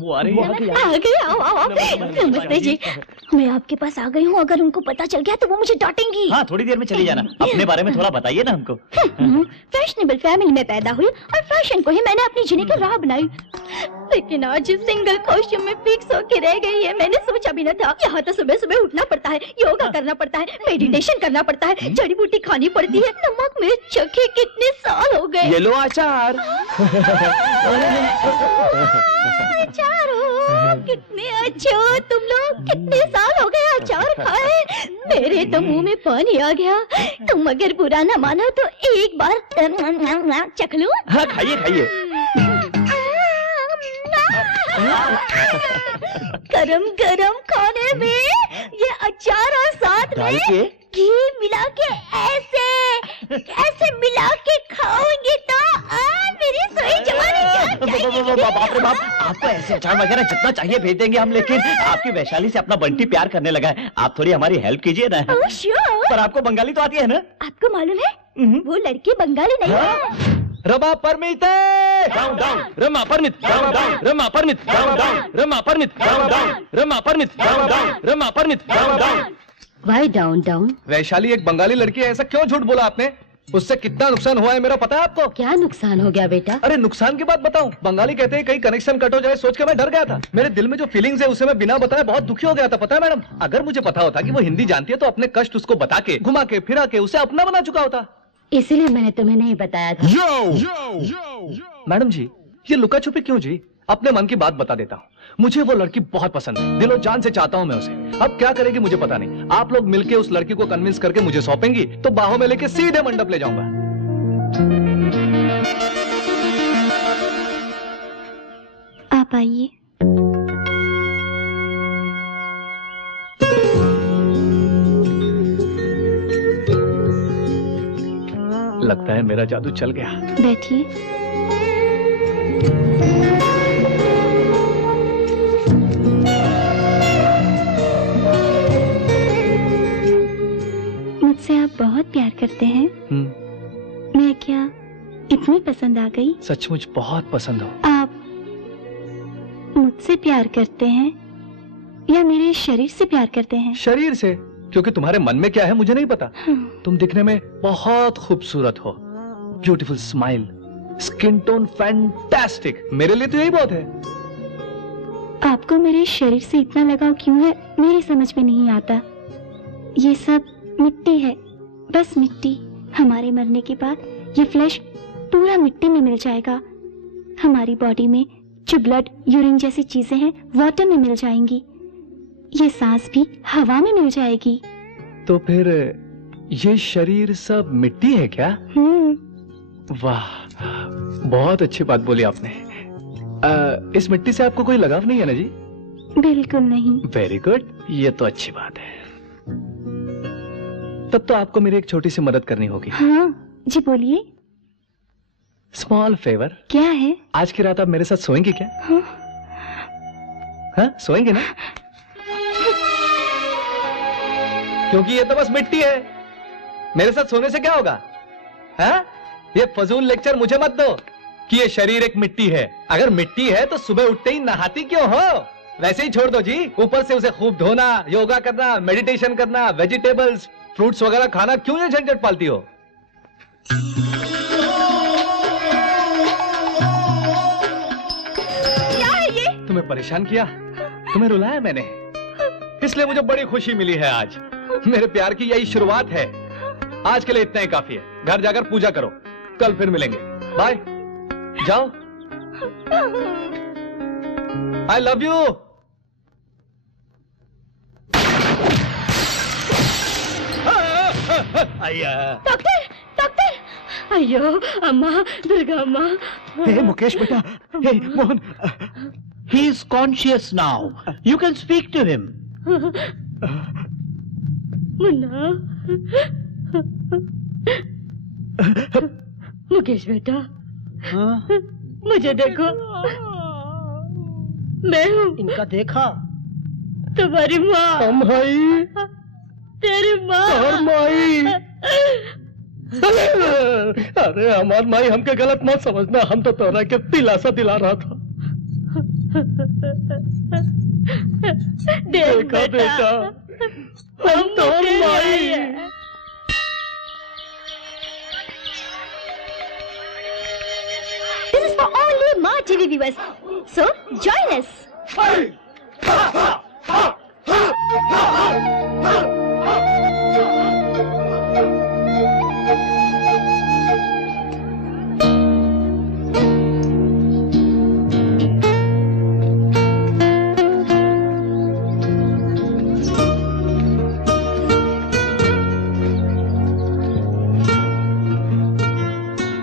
वो आ रही है। आ गई, आओ आओ आओ। नमस्ते जी, मैं आपके पास आ गई हूँ। अगर उनको पता चल गया तो वो मुझे डांटेंगी। हाँ, थोड़ी देर में चली जाना। अपने बारे में थोड़ा बताइए ना हमको। फैशनेबल फैमिली में पैदा हुई और फैशन को ही मैंने अपनी जीने की राह बनाई, लेकिन आज सिंगल कॉस्ट्यूम में फिक्स होके रह गई है। मैंने सोचा भी न था। यहाँ तो सुबह सुबह उठना पड़ता है, योगा करना पड़ता है, मेडिटेशन करना पड़ता है, जड़ी बूटी खानी पड़ती है। नमक मिर्च चखे कितने साल हो गए। ये लो अचार। अचार हो, कितने अच्छे हो तुम लोग। कितने साल हो गए अचार खाए। मेरे तो मुंह में पानी आ गया। तुम अगर बुरा न मानो तो एक बार चख लूं। हाँ, खाइए खाइए। गरम गरम खाने में ये अचार और साथ में घी मिला के ऐसे मिला के खाओगे तो मेरी सोई जवानी। बाप रे बाप, आपको ऐसे अचार वगैरह जितना चाहिए भेज देंगे हम, लेकिन आपकी वैशाली से अपना बंटी प्यार करने लगा है। आप थोड़ी हमारी हेल्प कीजिए ना। श्योर। पर आपको बंगाली तो आती है ना? आपको मालूम है वो लड़की बंगाली नहीं है। रमा परमित, डाउन डाउन, रमा परमित, डाउन डाउन, रमा परमित, डाउन डाउन, रमा परमित, डाउन डाउन, रमा परमित, डाउन डाउन, रमा परमित, down down. Why down down? Vaishali एक बंगाली लड़की है, ऐसा क्यों झूठ बोला आपने? उससे कितना नुकसान हुआ है मेरा पता है आपको? क्या नुकसान हो गया बेटा? अरे नुकसान की बात बताऊं? बंगाली कहते हैं कहीं कनेक्शन कट हो जाए, सोच के मैं डर गया था। मेरे दिल में जो फीलिंग्स है उसे मैं बिना बताए बहुत दुखी हो गया था, पता है मैडम? अगर मुझे पता होता कि वो हिंदी जानती है तो अपने कष्ट उसको बता के, घुमा के, फिरा के उसे अपना बना चुका होता। इसीलिए मैंने तुम्हें नहीं बताया था। मैडम जी, ये लुका छुपी क्यों जी? अपने मन की बात बता देता हूँ। मुझे वो लड़की बहुत पसंद है, दिलो जान से चाहता हूँ मैं उसे। अब क्या करेगी मुझे पता नहीं। आप लोग मिलके उस लड़की को कन्विंस करके मुझे सौंपेंगी तो बाहों में लेके सीधे मंडप ले जाऊंगा। आप आइए। लगता है मेरा जादू चल गया। बैठिए। मुझसे आप बहुत प्यार करते हैं। मैं क्या इतनी पसंद आ गई? सचमुच बहुत पसंद हो। आप मुझसे प्यार करते हैं या मेरे शरीर से प्यार करते हैं? शरीर से, क्योंकि तुम्हारे मन में क्या है मुझे नहीं पता। तुम दिखने में बहुत खूबसूरत हो, beautiful smile, skin tone fantastic. मेरे लिए तो यही बहुत है। आपको मेरे शरीर से इतना लगाव क्यों है मेरी समझ में नहीं आता। ये सब मिट्टी है, बस मिट्टी। हमारे मरने के बाद ये फ्लैश पूरा मिट्टी में मिल जाएगा। हमारी बॉडी में जो ब्लड, यूरिन जैसी चीजें हैं वाटर में मिल जाएंगी। ये सांस भी हवा में मिल जाएगी। तो फिर ये शरीर सब मिट्टी है क्या? वाह, बहुत अच्छी बात बोली आपने। इस मिट्टी से आपको कोई लगाव नहीं है ना जी? बिल्कुल नहीं। वेरी गुड, ये तो अच्छी बात है। तब तो आपको मेरी एक छोटी सी मदद करनी होगी। हाँ जी, बोलिए। Small favour. क्या है? आज की रात आप मेरे साथ सोएंगी क्या? हाँ, सोएंगे ना? क्योंकि ये तो बस मिट्टी है। मेरे साथ सोने से क्या होगा? हाँ? ये फजूल लेक्चर मुझे मत दो कि ये शरीर एक मिट्टी है। अगर मिट्टी है तो सुबह उठते ही नहाती क्यों हो? वैसे ही छोड़ दो जी। ऊपर से उसे खूब धोना, योगा करना, मेडिटेशन करना, वेजिटेबल्स, फ्रूट्स वगैरह खाना, क्यों ये झंझट पालती हो? क्या है ये? तुम्हें परेशान किया, तुम्हें रुलाया मैंने, इसलिए मुझे बड़ी खुशी मिली है आज। मेरे प्यार की यही शुरुआत है। आज के लिए इतना ही काफी है। घर जाकर पूजा करो, कल फिर मिलेंगे। बाय, जाओ। I love you. Doctor, doctor. अयो अम्मा, दुर्गा अम्मा। हे मुकेश बेटा, हे Mohan, he is conscious now. You can speak to him. Munna, Mukesh बेटा, मुझे देखो, मैं हूँ। इनका देखा? तुम्हारी माँ। भाई, तेरी माँ। और माई। अरे हमार माई, हमके गलत मत समझना। हम तो तोरा के दिलासा दिला रहा था। देख बेटा, हम तो माई। This is for only Ma TV viewers. So join us.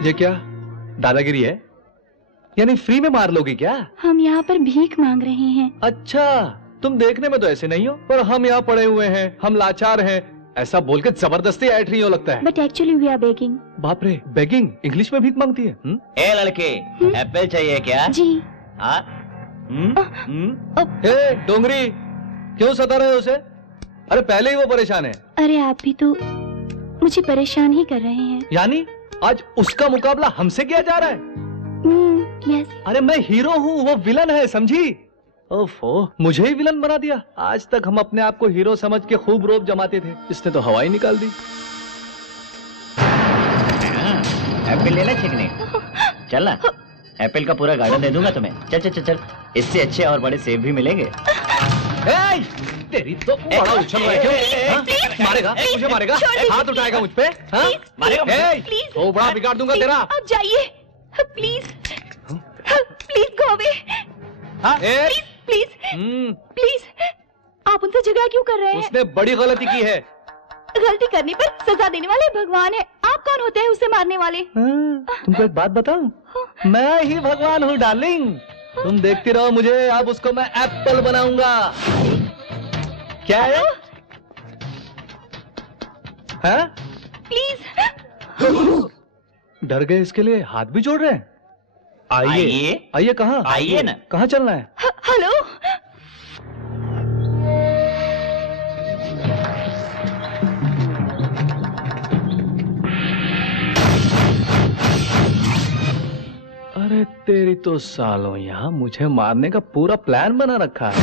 ये क्या दादागिरी है? यानी फ्री में मार लोगे क्या? हम यहाँ पर भीख मांग रहे हैं। अच्छा, तुम देखने में तो ऐसे नहीं हो, पर हम यहाँ पड़े हुए हैं, हम लाचार हैं, ऐसा बोल के जबरदस्ती ऐठ रही हो लगता है। But actually we are begging. बाप रे, बेगिंग इंग्लिश में भीख मांगती है? ए लड़के, एप्पल चाहिए क्या? जी। हाँ? हे डोंगरी, क्यों सता रहे हो उसे? अरे पहले ही वो परेशान है। अरे आप भी तो मुझे परेशान ही कर रहे हैं। यानी आज उसका मुकाबला हमसे किया जा रहा है? यस। अरे मैं हीरो हूँ, वो विलन है, समझी? ओफो, मुझे ही विलन बना दिया। आज तक हम अपने आप को हीरो समझ के खूब रोब जमाते थे, इसने तो हवा ही निकाल दी। एप्पल लेना चिकनी? चल ना, एप्पल का पूरा गार्डन दे दूंगा तुम्हें। चल चल चल चल, इससे अच्छे और बड़े सेब भी मिलेंगे। तेरी तो बड़ा उछल रहा है क्यों? मारेगा मुझे, मारेगा, हाथ उठाएगा मुझ पे? मारेगा? तो बड़ा बिगाड़ दूंगा तेरा। आप जाइए please, please go away, please please. आप उनसे झगड़ा क्यों कर रहे हैं? उसने बड़ी गलती की है। गलती करने पर सजा देने वाले भगवान है। आप कौन होते हैं उसे मारने वाले? तुमको एक बात बताऊं, मैं ही भगवान हूँ डार्लिंग। तुम देखती रहो मुझे, अब उसको मैं एप्पल बनाऊंगा। क्या है? हैं? प्लीज। डर गए इसके लिए हाथ भी जोड़ रहे हैं। आइए आइए, कहाँ? आइए ना। कहाँ चलना है? हेलो। अरे तेरी तो सालों, यहाँ मुझे मारने का पूरा प्लान बना रखा है।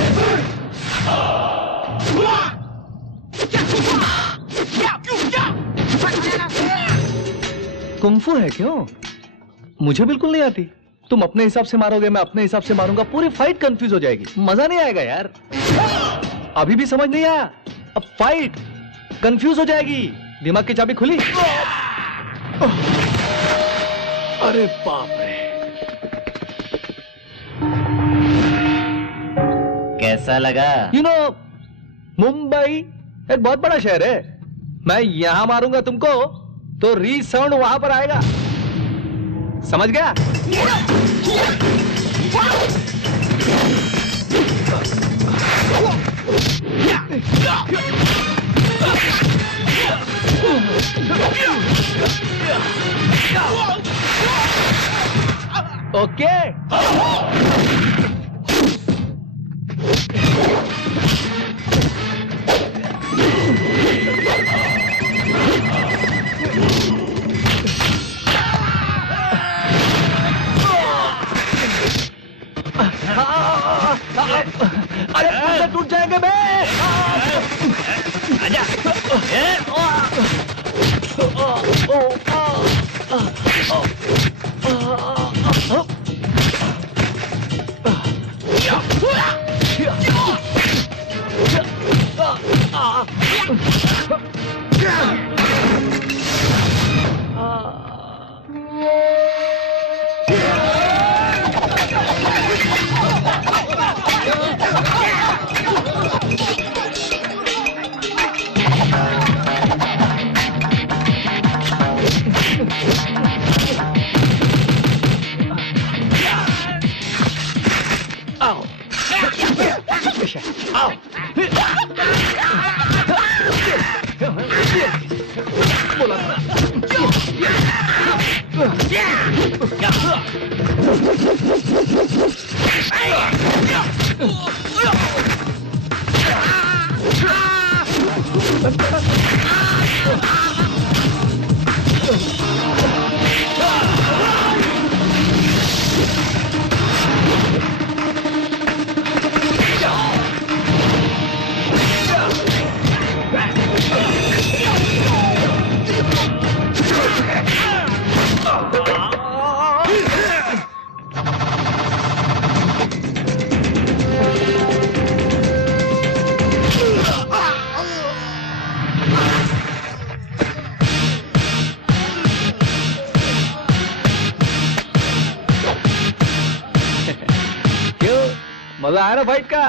कुंफू है क्यों? मुझे बिल्कुल नहीं आती। तुम अपने हिसाब से मारोगे, मैं अपने हिसाब से मारूंगा, पूरी फाइट कंफ्यूज हो जाएगी, मजा नहीं आएगा यार। अभी भी समझ नहीं आया? अब फाइट कंफ्यूज हो जाएगी, दिमाग की चाबी खुली। अरे बाप रे, कैसा लगा? मुंबई एक बहुत बड़ा शहर है। मैं यहां मारूंगा तुमको तो री साउंड वहां पर आएगा, समझ गया? ओके। अरे पैसे टूट जाएंगे बे। आजा। मजा आया ना फाइट का?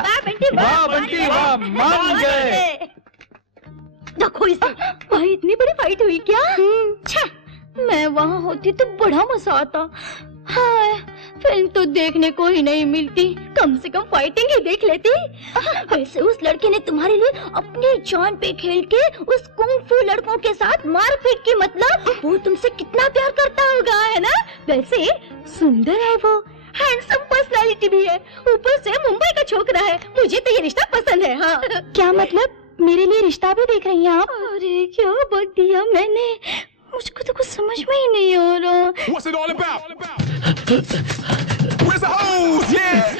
वाह बंटी वाह, मान गए। देखो इसे, भाई इतनी बड़ी फाइट हुई क्या? छे, मैं वहाँ होती तो बड़ा मजा आता। हाय, फिल्म तो देखने को ही नहीं मिलती, कम से कम फाइटिंग ही देख लेती। वैसे उस लड़के ने तुम्हारे लिए अपनी जान पे खेल के उस कुंग-फू लड़कों के साथ मारपीट की, मतलब वो तुमसे कितना प्यार करता होगा, है ना? वैसे सुंदर है वो, हैंडसम पर्सनालिटी भी है, ऊपर से मुंबई का छोकरा है। मुझे तो ये रिश्ता पसंद है। हाँ। क्या मतलब मेरे लिए रिश्ता भी देख रही हैं आप? अरे क्या बक दिया मैंने, मुझको तो कुछ समझ में ही नहीं आ रहा। What's it all about? Where's the hose? Yeah!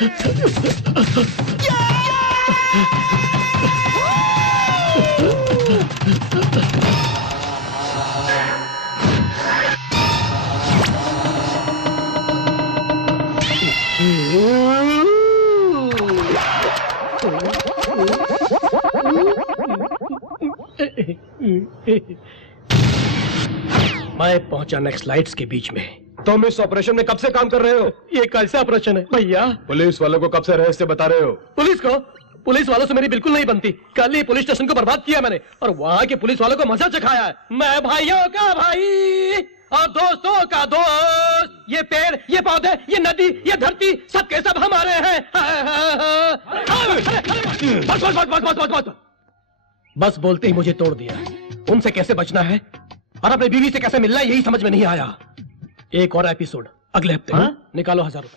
मैं पहुंचा नेक्स्ट लाइट्स के बीच में। तुम इस ऑपरेशन में कब से काम कर रहे हो? ये कैसा ऑपरेशन है भैया? पुलिस वालों को कब से रहस्य बता रहे हो? पुलिस वालों से मेरी बिल्कुल नहीं बनती। कल ही पुलिस स्टेशन को बर्बाद किया मैंने और वहाँ के पुलिस वालों को मजा चखाया है। मैं भाइयों का भाई और दोस्तों का दोस्त। ये पेड़, ये पौधे, ये नदी, ये धरती, सब के सब हमारे हैं। बस बस बस बस बस बस बस बस बोलते ही मुझे तोड़ दिया। उनसे कैसे बचना है और अपनी बीवी से कैसे मिलना है, यही समझ में नहीं आया। एक और एपिसोड अगले हफ्ते। निकालो 1000 रुपए।